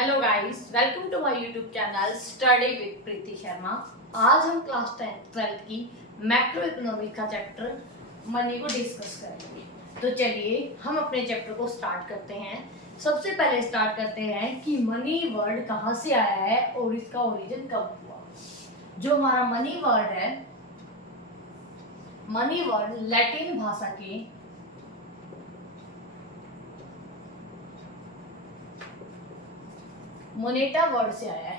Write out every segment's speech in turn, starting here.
Hello guys, welcome to my YouTube channel study with Preeti Sharma. आज हम class 10th की macro economic का chapter money को डिस्कस करेंगे। तो चलिए हम अपने चैप्टर को स्टार्ट करते हैं। सबसे पहले स्टार्ट करते हैं कि मनी वर्ड कहाँ से आया है और इसका ओरिजिन कब हुआ। जो हमारा मनी वर्ड है, मनी वर्ड लैटिन भाषा के मोनेटा वर्ड से आया है।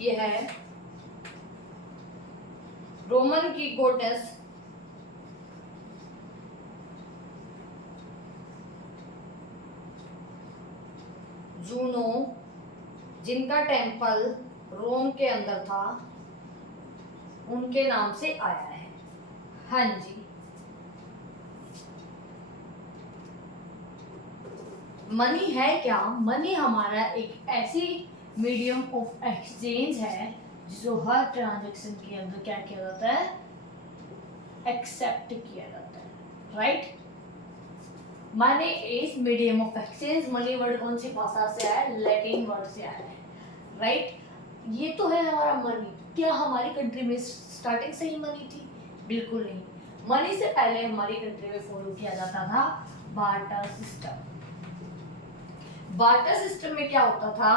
यह है रोमन की गोडेस जूनो, जिनका टेम्पल रोम के अंदर था, उनके नाम से आया है। हाँ जी, मनी है क्या? मनी हमारा एक ऐसी मीडियम ऑफ एक्सचेंज है जो हर ट्रांजैक्शन के अंदर क्या किया जाता है, एक्सेप्ट किया जाता है। Right, money is medium of exchange. Money word कौन सी भाषा से आया है? लैटिन वर्ड से आया है। राइट, ये तो है हमारा मनी। क्या हमारी कंट्री में स्टार्टिंग से ही मनी थी? बिल्कुल नहीं। मनी से पहले हमारी कंट्री में फॉलो किया जाता था बार्टर सिस्टम। बार्टर सिस्टम में क्या होता था?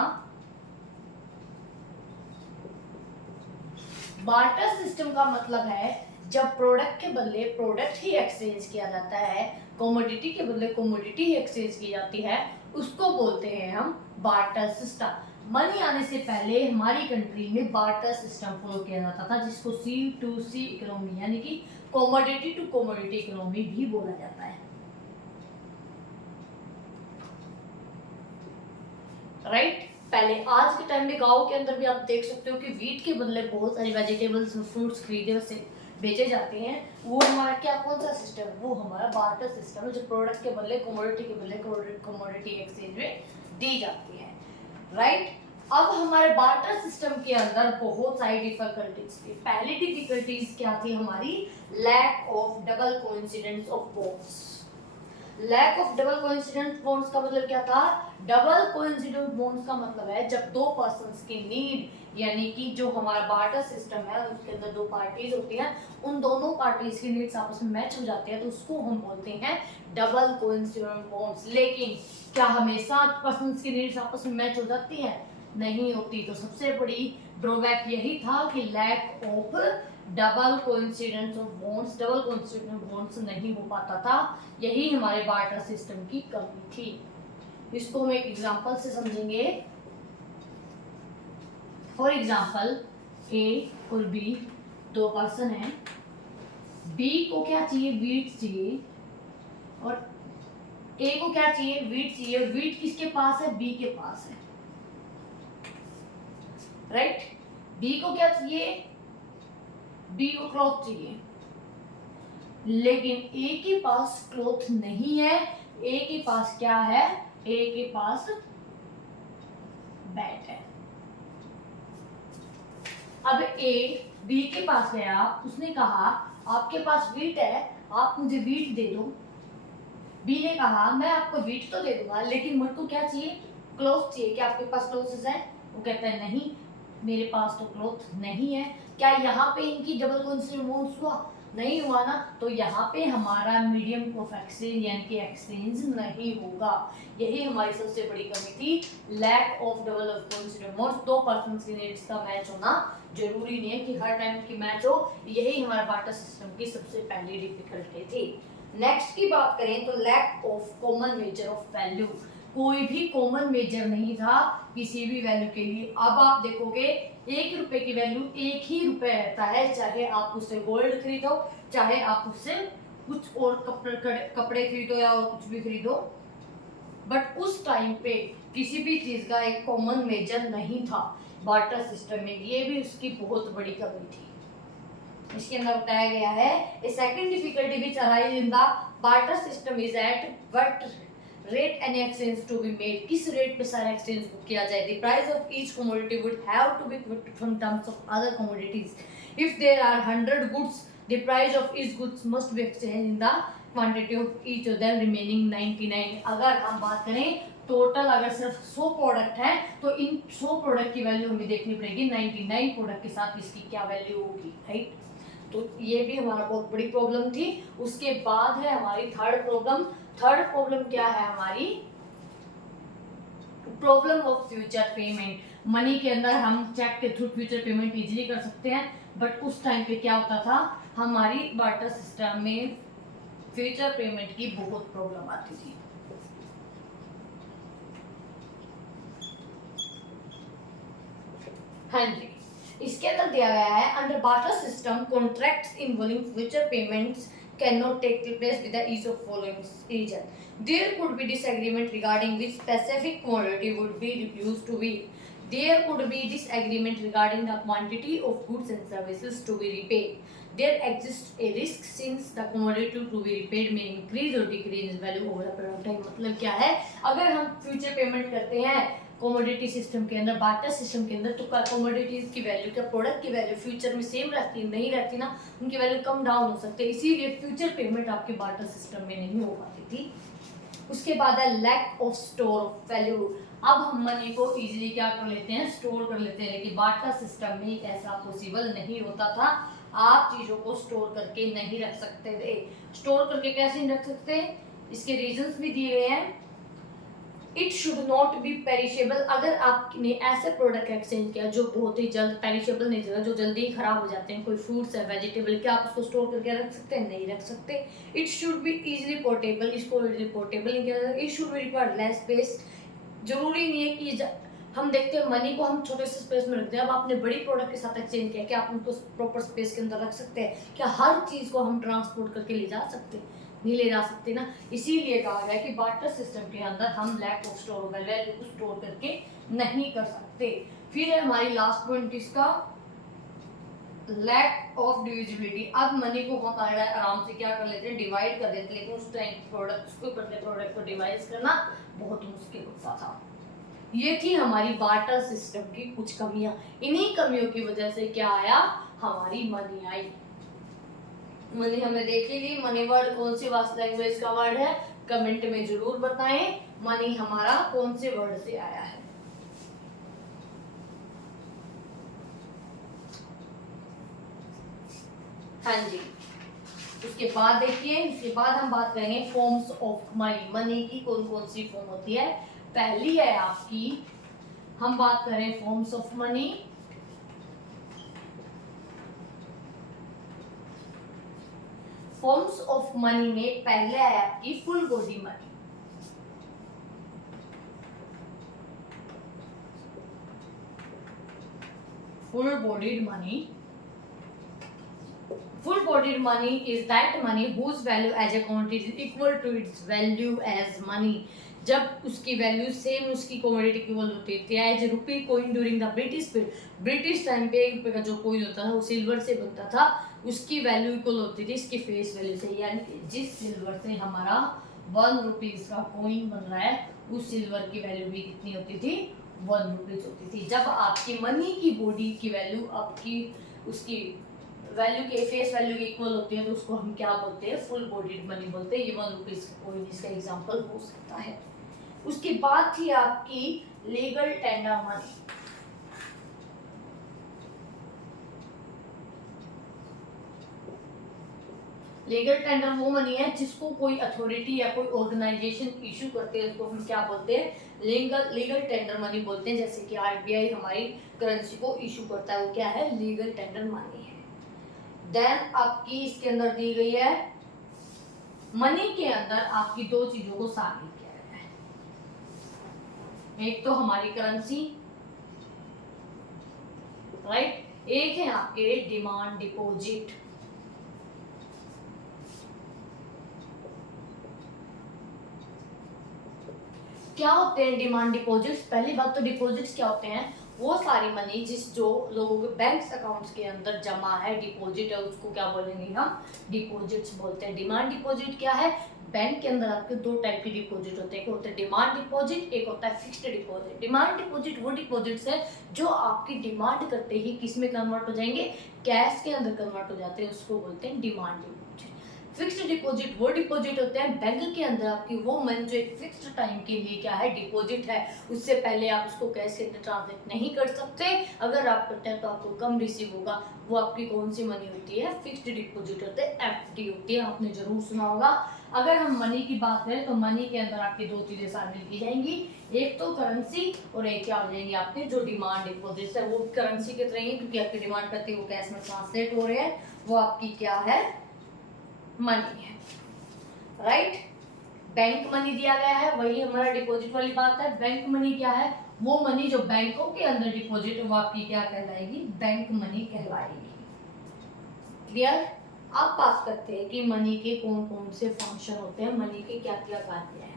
बार्टर सिस्टम का मतलब है जब प्रोडक्ट के बदले प्रोडक्ट ही एक्सचेंज किया जाता है, कमोडिटी के बदले कमोडिटी ही एक्सचेंज की जाती है, उसको बोलते हैं हम बार्टर सिस्टम। मनी आने से पहले हमारी कंट्री में बार्टर सिस्टम फॉलो किया जाता था, जिसको C2C इकोनॉमी यानी कि कमोडिटी टू कमोडिटी इकोनॉमी भी बोला जाता है। राइट, पहले आज के टाइम में गांव के अंदर भी आप देख सकते हो कि वीट के बदले बहुत सारी वेजिटेबल्स और फ्रूट्स खरीदे से बेचे जाते हैं। वो हमारा क्या, कौन सा सिस्टम? वो हमारा बार्टर सिस्टम है, जो प्रोडक्ट के बदले कमोडिटी के बदले कमोडिटी एक्सचेंज में दी जाती है। राइट, अब हमारे बार्टर सिस्टम के अंदर बहुत सारी डिफिकल्टीज थी। पहली डिफिकल्टीज क्या थी हमारी? Lack of double coincidence of bonds. Lack of double coincidence bonds का मतलब क्या था? डबल कोइंसिडेंस बॉन्ड्स का मतलब है जब दो पर्संस की नीड, यानी कि जो हमारा बार्टर सिस्टम है उसके अंदर दो पार्टीज होती हैं, उन दोनों पार्टीज की नीड्स आपस में मैच हो जाती है, तो उसको हम बोलते हैं डबल कोइंसिडेंस बॉन्ड्स। लेकिन क्या हमेशा पर्संस की नीड्स आपस में मैच हो जाती है? नहीं होती। तो सबसे बड़ी ड्रॉबैक यही था कि lack of double coincidence of bonds, double coincidence bonds नहीं हो पाता था। यही हमारे बार्टर सिस्टम की कमी थी। इसको हम एक एग्जांपल से समझेंगे। फॉर एग्जांपल, ए और बी दो पर्सन हैं। बी को क्या चाहिए? वीट चाहिए। और ए को क्या चाहिए? वीट चाहिए। वीट किसके पास है? बी के पास है। राइट, बी को क्या चाहिए? बी को क्लॉथ चाहिए, लेकिन ए के पास क्लॉथ नहीं है। ए के पास क्या है? ए के पास बैट है। अब ए बी के पास गया, उसने कहा आपके पास वीट है, आप मुझे वीट दे दो। बी ने कहा मैं आपको वीट तो दे दूंगा, लेकिन मुझे को क्या चाहिए? क्लॉथ चाहिए। क्या आपके पास क्लॉथ्स है? वो कहता है नहीं, मेरे पास तो क्लॉथ नहीं है। क्या यहाँ पे इनकी डबल कोइंसिडेंस हुआ? नहीं हुआ ना। तो यहाँ पे हमारा मीडियम ऑफ एक्सचेंज यानी कि एक्सचेंज नहीं होगा। यही हमारी सबसे बड़ी कमी थी, लैक ऑफ डबल कोइंसिडेंस। दो पर्सन्स की नीड्स का मैच होना जरूरी नहीं है कि हर टाइम की मैच हो। यही हमारे बार्टर सिस्टम की सबसे पहली डिफिकल्टी थी। नेक्स्ट की बात करें तो lack of common measure of value. कोई भी कॉमन मेजर नहीं था किसी भी वैल्यू के लिए। अब आप देखोगे 1 रुपए की वैल्यू 1 ही रुपए रहता है, चाहे आप उससे गोल्ड खरीदो, चाहे आप उससे कुछ और कपड़े खरीदो या और कुछ भी खरीदो। बट उस टाइम पे किसी भी चीज का एक कॉमन मेजर नहीं था बार्टर सिस्टम में। ये भी उसकी बहुत बड़ी कमी थी। इसके अंदर बताया गया है a second difficulty which arise in the barter system is at what rate any exchange to be made. किस रेट पे सारा एक्सचेंज किया जाए? The price of each commodity would have to be quoted from terms of other commodities. If there are 100 goods, the price of each goods must be exchange in the quantity of each of them remaining 99। अगर हम बात करें total, अगर सिर्फ 100 product है तो इन 100 product की value हमें देखनी पड़ेगी 99 प्रोडक्ट के साथ इसकी क्या वैल्यू होगी, राइट। तो ये भी हमारा बहुत बड़ी प्रॉब्लम थी। उसके बाद है हमारी थर्ड प्रॉब्लम। थर्ड प्रॉब्लम क्या है हमारी, problem of future payment. Money के अंदर हम चेक के थ्रू फ्यूचर पेमेंट इजीली कर सकते हैं, बट उस टाइम पे क्या होता था, हमारी बार्टर सिस्टम में फ्यूचर पेमेंट की बहुत प्रॉब्लम आती थी। हाँ जी, इसके अंदर दिया गया है under barter system contracts involving future payments cannot take place with the ease of following reason. There could be disagreement regarding which specific commodity would be refused to be. There could be disagreement regarding the quantity of goods and services to be repaid. There exists a risk since the commodity to be repaid may increase or decrease in value over a period of time. मतलब क्या है, अगर हम future payment करते हैं commodity system के अंदर, barter system के अंदर, तो कमोडिटीज की वैल्यू क्या प्रोडक्ट की वैल्यू फ्यूचर में सेम रहती नहीं रहती ना, उनकी वैल्यू कम डाउन हो सकती है, इसीलिए फ्यूचर पेमेंट आपके बार्टर सिस्टम में नहीं हो पाती थी। उसके बाद है lack of store of value. अब हम मनी को इजीली क्या कर लेते हैं, स्टोर कर लेते हैं, लेकिन बार्टर सिस्टम में ऐसा पॉसिबल नहीं होता था। आप चीजों को स्टोर करके नहीं रख सकते थे। स्टोर करके कैसे नहीं रख सकते, इसके रीजंस भी दिए गए हैं। It should not be perishable. अगर आपने ऐसे प्रोडक्ट एक्सचेंज किया जो बहुत ही जल्द, पेरिशेबल नहीं जगह जो जल्दी खराब हो जाते हैं, कोई फ्रूट्स है, वेजिटेबल, क्या आप उसको स्टोर करके रख सकते हैं, नहीं रख सकते। It should be easily portable, इसको इजीली पोर्टेबल नहीं किया जाता। It should be required less space. जरूरी नहीं है कि हम देखते हैं मनी को हम छोटे से स्पेस में रखते हैं। अब आपने बड़ी प्रोडक्ट के साथ एक्सचेंज किया, क्या आप उनको प्रॉपर स्पेस के अंदर रख सकते हैं? क्या हर चीज को हम ट्रांसपोर्ट करके ले जा सकते हैं? नहीं ले जा सकते ना। इसीलिए कहा गया कि बार्टर सिस्टम के अंदर हम लैक ऑफ स्टोर वैल्यू को स्टोर करके नहीं कर सकते। फिर है हमारी लास्ट पॉइंट इसका, लैक ऑफ डिविजिबिलिटी। अब मनी को हम आराम से क्या कर लेते हैं, डिवाइड कर देते हैं, लेकिन उस टाइम प्रोडक्ट्स को बदले प्रोडक्ट को डिवाइड करना बहुत मुश्किल होता था। ये थी हमारी बार्टर सिस्टम की कुछ कमियां। इन्हीं कमियों की वजह से क्या आया, हमारी मनी आई। मनी हमने देख ली। मनी वर्ड कौन सी लैंग्वेज का वर्ड है, कमेंट में जरूर बताएं। मनी हमारा कौन से वर्ड से आया है। हाँ जी, उसके बाद देखिए, उसके बाद हम बात करेंगे फॉर्म्स ऑफ मनी। मनी की कौन कौन सी फॉर्म होती है। पहली है आपकी, हम बात करें forms of money. Forms of money में पहले है आपकी full body money. Full bodied money. Full bodied money is that money whose value as a commodity is equal to its value as money. जब उसकी वैल्यू सेम उसकी commodity equal होती थी। As rupee coin during the British period. British time पे 1 रुपये का जो coin होता था वो सिल्वर से बनता था, उसकी वैल्यू इक्वल होती थी इसकी फेस वैल्यू से। यानी जिस सिल्वर से हमारा 1 रुपीज का कोइन बन रहा है, उस सिल्वर की वैल्यू भी कितनी होती थी, 1 रुपीज होती थी। जब आपकी मनी की बॉडी की वैल्यू आपकी उसकी वैल्यू के फेस वैल्यू के इक्वल होती है, तो उसको हम क्या बोलते हैं, फुल बॉडीड मनी बोलते हैं। ये 1 रुपीज का कोइन इसका एग्जांपल हो सकता है। उसके बाद थी आपकी legal tender money. Legal tender वो मनी है जिसको कोई अथॉरिटी या कोई ऑर्गेनाइजेशन इशू करते हैं, उसको हम क्या बोलते हैं, लीगल टेंडर मनी बोलते हैं। जैसे कि आरबीआई हमारी करेंसी को इशू करता है, वो क्या है, लीगल टेंडर मनी है। देन आपकी इसके अंदर दी गई है, मनी के अंदर आपकी 2 चीजों को शामिल किया गया है। एक तो हमारी करेंसी, राइट, एक है आपके डिमांड डिपॉजिट। क्या होते हैं डिमांड डिपॉजिट्स? पहली बात तो डिपॉजिट्स क्या होते हैं, वो सारी मनी जो लोगों के बैंक अकाउंट्स के अंदर जमा है, डिपॉजिट है, उसको क्या बोलेंगे हम, डिपॉजिट्स बोलते हैं। डिमांड डिपॉजिट क्या है, बैंक के अंदर आपके 2 टाइप के डिपॉजिट होते हैं, एक होता है डिमांड डिपॉजिट, एक होता है फिक्स्ड डिपॉजिट। डिमांड डिपॉजिट वो डिपॉजिट्स है जो आपकी डिमांड करते ही किस में कन्वर्ट हो जाएंगे, कैश के अंदर कन्वर्ट हो जाते हैं, उसको बोलते हैं डिमांड डिपॉजिट। फिक्स्ड डिपॉजिट वो डिपॉजिट होते हैं बैंक के अंदर आपकी वो मनी जो एक फिक्स्ड टाइम के लिए क्या है डिपॉजिट है, उससे पहले आप उसको कैश के अंदर ट्रांसलेट नहीं कर सकते। अगर आप करते हैं तो आपको कम रिसीव होगा। वो आपकी कौन सी मनी होती है, फिक्स्ड डिपॉजिट होते हैं, एफडी होती है, आपने जरूर सुना होगा। अगर हम मनी की बात करें तो मनी के अंदर आपकी दो चीजें शामिल की जाएंगी, एक तो करेंसी और एक क्या हो जाएंगी आपके जो डिमांड डिपॉजिट है, वो करेंसी की तरह ही क्योंकि आपकी डिमांड करती है वो कैश में ट्रांसलेट हो रहे हैं, वो आपकी क्या है, मनी है, राइट। बैंक मनी दिया गया है, वही हमारा डिपॉजिट वाली बात है। बैंक मनी क्या है, वो मनी जो बैंकों के अंदर डिपॉजिट है वो आपकी क्या कहलाएगी, बैंक मनी कहलाएगी। क्लियर। अब बात करते हैं कि मनी के कौन कौन से फंक्शन होते हैं, मनी के क्या क्या कार्य हैं।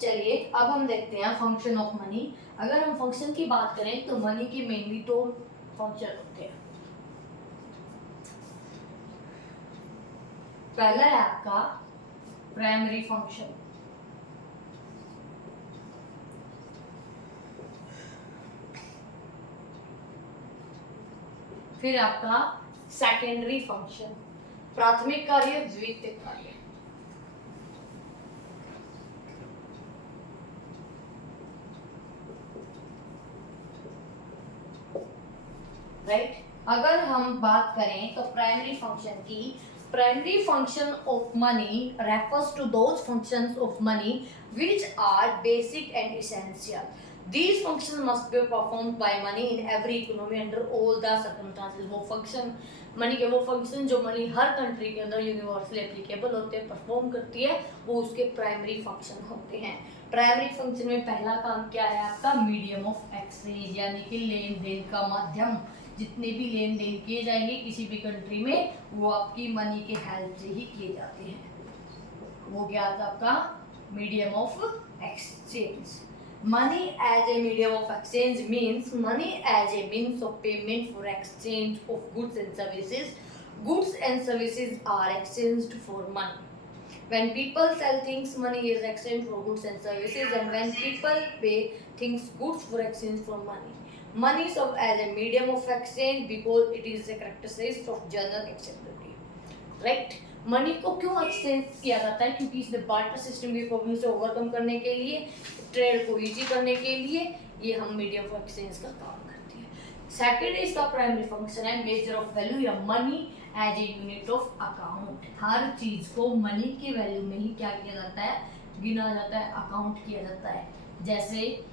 चलिए अब हम देखते हैं फंक्शन ऑफ मनी। अगर हम फंक्शन की बात करें तो मनी के मेनली दो फंक्शन होते हैं। पहला है आपका प्राइमरी फंक्शन, फिर आपका सेकेंडरी फंक्शन, प्राथमिक कार्य, द्वितीयक कार्य। राइट। अगर हम बात करें तो प्राइमरी फंक्शन की, primary function of money refers to those functions of money which are basic and essential. These functions must be performed by money in every economy under all the circumstances. वो function money के वो function जो money हर country के अंदर universally applicable होते हैं, perform करती है, वो उसके प्राइमरी फंक्शन होते हैं। प्राइमरी फंक्शन में पहला काम क्या है आपका, मीडियम ऑफ एक्सचेंज, यानी कि लेन देन का माध्यम। जितने भी लेन देन किए जाएंगे किसी भी कंट्री में वो आपकी मनी के हेल्प से ही किए जाते हैं। वो क्या था आपका medium of exchange. Money as a medium of exchange means money as a means of payment for exchange of goods and services. Goods and services are exchanged for money. When people sell things, money is exchanged for goods and services, and when people pay things, goods for exchange for money. Money serves as a medium of exchange because it is a characteristic of general acceptability. Right? Money को क्यों exchange किया जाता है, क्योंकि इसने barter system की problem से overcome करने के लिए, ट्रेड को इजी करने के लिए ये हम मीडियम ऑफ एक्सचेंज का काम करते हैं। सेकेंड इसका प्राइमरी फंक्शन है मेजर ऑफ वैल्यू या money as a unit of account. हर चीज को मनी की वैल्यू में ही क्या किया जाता है, गिना जाता है, अकाउंट किया जाता है। जैसे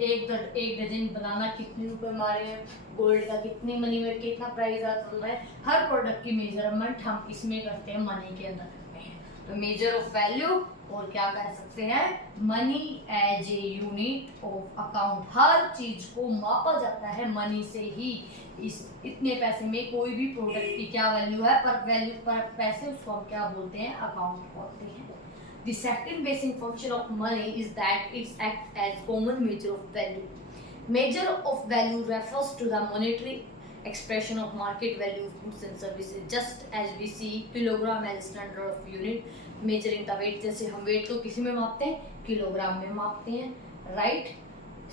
एक डजन बनाना कितने रुपए मारे हैं, गोल्ड का कितनी मनी में कितना प्राइस चल रहा है, हर प्रोडक्ट की मेजरमेंट हम इसमें करते हैं, मनी के अंदर करते हैं। तो मेजर ऑफ वैल्यू और क्या कह सकते हैं, money as a unit of account. हर चीज को मापा जाता है मनी से ही। इस इतने पैसे में कोई भी प्रोडक्ट की क्या वैल्यू है, पर वैल्यू पर पैसे, उसको हम क्या बोलते हैं, अकाउंट बोलते हैं। The second basic function of money is that it acts as common measure of value. Measure of value refers to the monetary expression of market value of goods and services. Just as we see kilogram as standard of unit measuring the weight. जैसे हम wait को किसी में मापते हैं, kilogram में मापते हैं, राइट।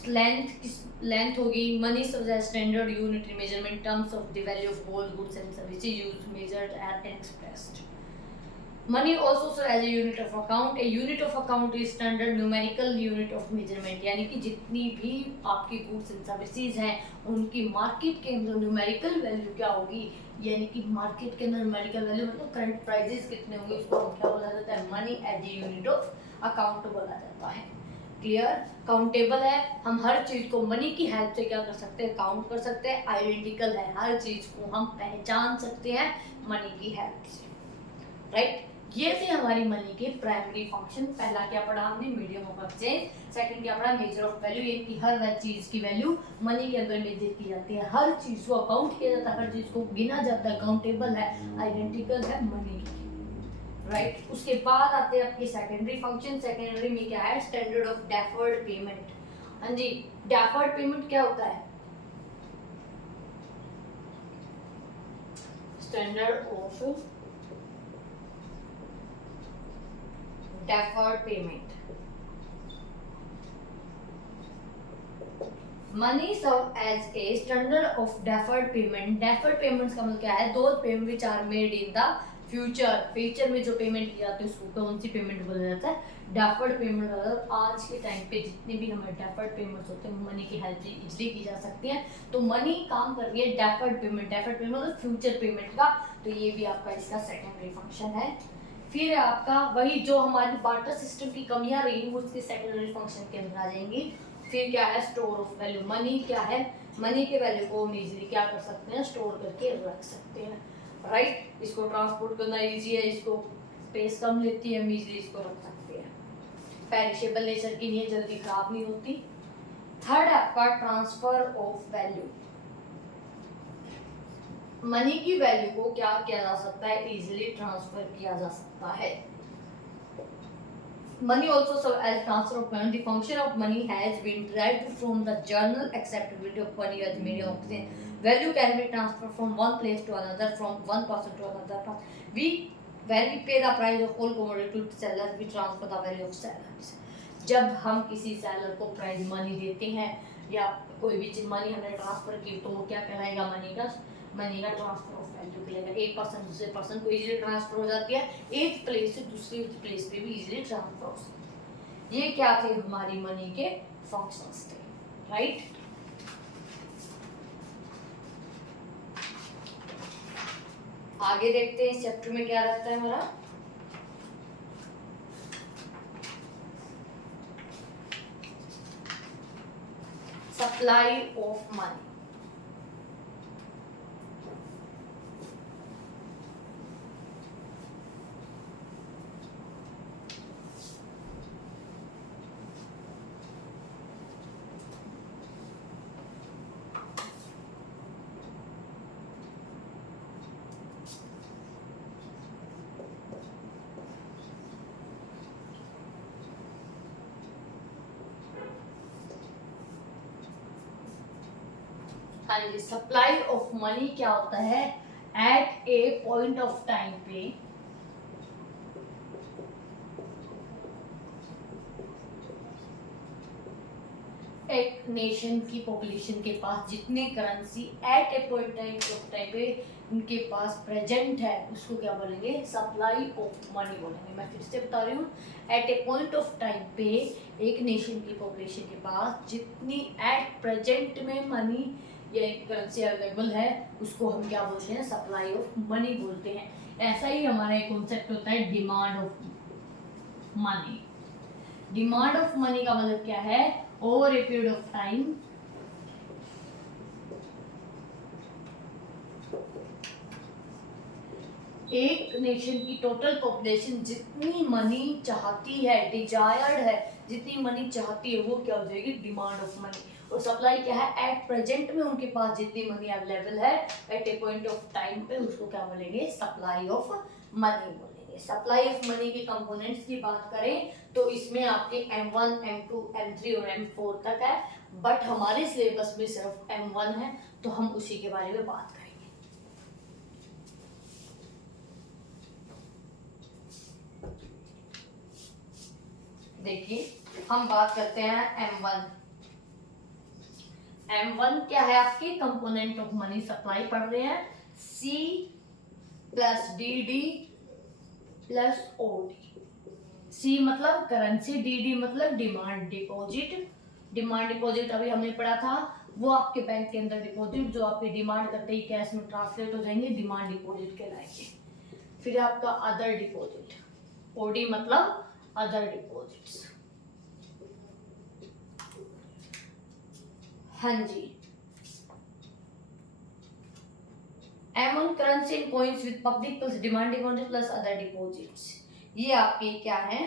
लेंथ होगी, money serves as standard unit in measurement terms of the value of all goods and services used, measured and expressed. Money also serves as a unit of account. A unit of account is standard numerical unit of measurement. यानी कि जितनी भी आपकी goods and services हैं उनकी market के अंदर numerical value क्या होगी, यानी कि मार्केट के अंदर न्यूमेरिकल वैल्यू मतलब करंट प्राइजेस कितने होंगे, उसको हम क्या बोला जाता है, money as a unit of account बोला जाता है। क्लियर। काउंटेबल है, हम हर चीज को मनी की हेल्प से क्या कर सकते हैं, काउंट कर सकते हैं। आइडेंटिकल है, हर चीज को हम पहचान सकते हैं मनी की हेल्प से, राइट। ये थे हमारी मनी के प्राइमरी फंक्शन। पहला क्या पढ़ा हमने, मीडियम ऑफ एक्सचेंज। सेकंड क्या पढ़ा, मेजर ऑफ वैल्यू, ये कि हर चीज की वैल्यू मनी के अंदर मेजर की जाती है, हर चीज को अकाउंट किया जाता है, हर चीज को गिना जाता है, काउंटेबल है, आइडेंटिकल है मनी की, राइट। उसके बाद आते हैं आपके सेकेंडरी फंक्शन। सेकेंडरी में क्या है, स्टैंडर्ड ऑफ डेफर्ड पेमेंट। हाँ जी, डेफर्ड पेमेंट क्या होता है, standard of deferred payment. Money serve as a standard of deferred payment. Deferred payments का मतलब क्या है? दो payment which are made in the future. Future में जो पेमेंट की जाती है उसको कौन सी पेमेंट बोला जाता है? Deferred payment. मतलब आज के टाइम पे जितने भी हमारे डेफर्ड पेमेंट्स होते हैं मनी की हेल्प से इजीली की जा सकती है। तो मनी काम कर रही है डेफर्ड पेमेंट। डेफर्ड पेमेंट मतलब फ्यूचर पेमेंट का। तो ये भी आपका इसका सेकेंडरी फंक्शन है। फिर आपका वही जो हमारी बार्टर सिस्टम की कमियां रही वो उसके सेकेंडरी फंक्शन के अंदर आ जाएंगी। फिर क्या है? Store of value. मनी क्या है? मनी के वैल्यू को हम इजीली क्या कर सकते हैं? स्टोर करके रख सकते हैं, राइट। इसको ट्रांसपोर्ट करना इजी है, इसको स्पेस कम लेती है, हम इजीली इसको रख सकते हैं। पेरिशेबल नेचर की नहीं है, जल्दी खराब नहीं होती। थर्ड आपका ट्रांसफर ऑफ वैल्यू। मनी की वैल्यू को क्या किया जा सकता है? इजीली ट्रांसफर किया जा सकता है। Money also serves as transfer of money. The function of money has been derived from the general acceptability of money as medium of exchange. Value can be transferred from one place to another, from one person to another. When we pay the price of all commodity to seller, we transfer the value of sellers. जब हम किसी seller को price money देते हैं या कोई भी चीज मनी हमने ट्रांसफर की तो वो क्या कहलाएगा? मनी का ट्रांसफर ऑफ वैल्यू कहलाएगा। एक पर्सन दूसरे पर्सन को इजीली ट्रांसफर हो जाती है, एक प्लेस से दूसरी प्लेस पे भी इजीली ट्रांसफर हो सकती है। ये क्या थे? हमारी मनी के फंक्शंस थे, राइट। आगे देखते हैं इस चैप्टर में क्या रहता है हमारा। Supply of money. हाँ जी, सप्लाई ऑफ मनी क्या होता है? At a point of time पे एक नेशन की पॉपुलेशन के पास जितनी currency at a point of time पे उनके पास प्रेजेंट है उसको क्या बोलेंगे? सप्लाई ऑफ मनी बोलेंगे। मैं फिर से बता रही हूँ, at a point of time पे एक नेशन की पॉपुलेशन के पास जितनी एट प्रेजेंट में मनी या करेंसी अवेलेबल है उसको हम क्या बोलते हैं? सप्लाई ऑफ मनी बोलते हैं। ऐसा ही हमारा एक कॉन्सेप्ट होता है demand of money. Demand of money का मतलब क्या है? Over a period of time एक नेशन की टोटल पॉपुलेशन जितनी मनी चाहती है, डिजायर्ड है, जितनी मनी चाहती है वो क्या हो जाएगी? Demand of money. और सप्लाई क्या है? एट प्रेजेंट में उनके पास जितनी मनी अवेलेबल है at a point of time पे उसको क्या बोलेंगे? सप्लाई ऑफ मनी बोलेंगे। सप्लाई ऑफ मनी के कंपोनेंट्स की बात करें तो इसमें आपके M1, M2, M3 और M4 तक है, बट हमारे सिलेबस में सिर्फ M1 है तो हम उसी के बारे में बात करेंगे। देखिए हम बात करते हैं M1। M1 क्या है? आपके कंपोनेंट ऑफ मनी सप्लाई पढ़ रहे हैं। C plus DD plus OD। C मतलब करेंसी, DD मतलब डिमांड डिपॉजिट। डिमांड डिपॉजिट अभी हमने पढ़ा था, वो आपके बैंक के अंदर डिपॉजिट जो आपकी डिमांड करते ही कैश में ट्रांसलेट हो जाएंगे, डिमांड डिपॉजिट कहलाएंगे। फिर आपका अदर डिपॉजिट, OD मतलब अदर डिपॉजिट्स। हाँ जी, M1 currency in coins with public plus demand deposit plus other deposits, ये आपके क्या है?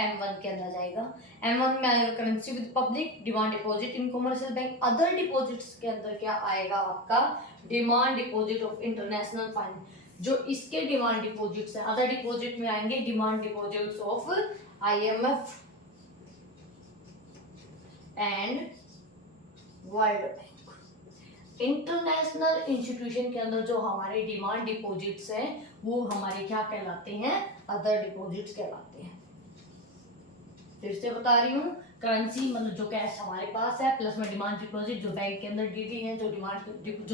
M1 के अंदर जाएगा। M1 में आएगा currency with public, demand deposit in commercial bank. Other deposits के अंदर क्या आएगा आपका? Demand deposit of international fund. जो इसके डिमांड डिपॉजिट्स हैं, अदर डिपॉजिट में आएंगे demand deposits of IMF and world bank. International institution के अंदर जो हमारे डिमांड डिपॉजिट्स हैं वो हमारे क्या कहलाते हैं? अदर डिपॉजिट्स कहलाते हैं। फिर से बता रही हूँ, करेंसी मतलब जो कैश हमारे पास है, प्लस में डिमांड डिपॉजिट जो बैंक के अंदर डीडी है, जो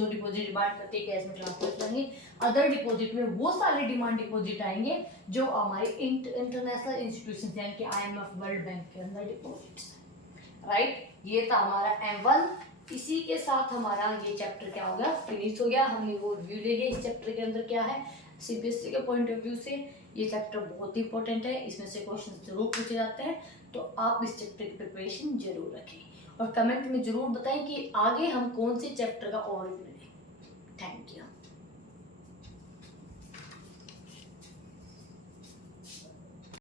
डिपॉजिट डिमांड करते हैं कैश में ट्रांसफर करेंगे। अदर डिपॉजिट में वो सारे डिमांड डिपॉजिट आएंगे जो हमारे इंटरनेशनल इंस्टीट्यूशन यानी कि IMF वर्ल्ड बैंक के अंदर डिपॉजिट्स, राइट। ये था हमारा M1। इसी के साथ हमारा ये चैप्टर क्या हो गया, फिनिश हो गया। हमने वो रिव्यू ले लिया इस चैप्टर के अंदर क्या है। CBSE के पॉइंट ऑफ व्यू से ये चैप्टर बहुत ही इंपॉर्टेंट है, इसमें से क्वेश्चन जरूर पूछे जाते हैं, तो आप इस चैप्टर की प्रिपरेशन जरूर रखें और कमेंट में जरूर बताएं कि आगे हम कौन से चैप्टर का और रिव्यू लें। Thank you.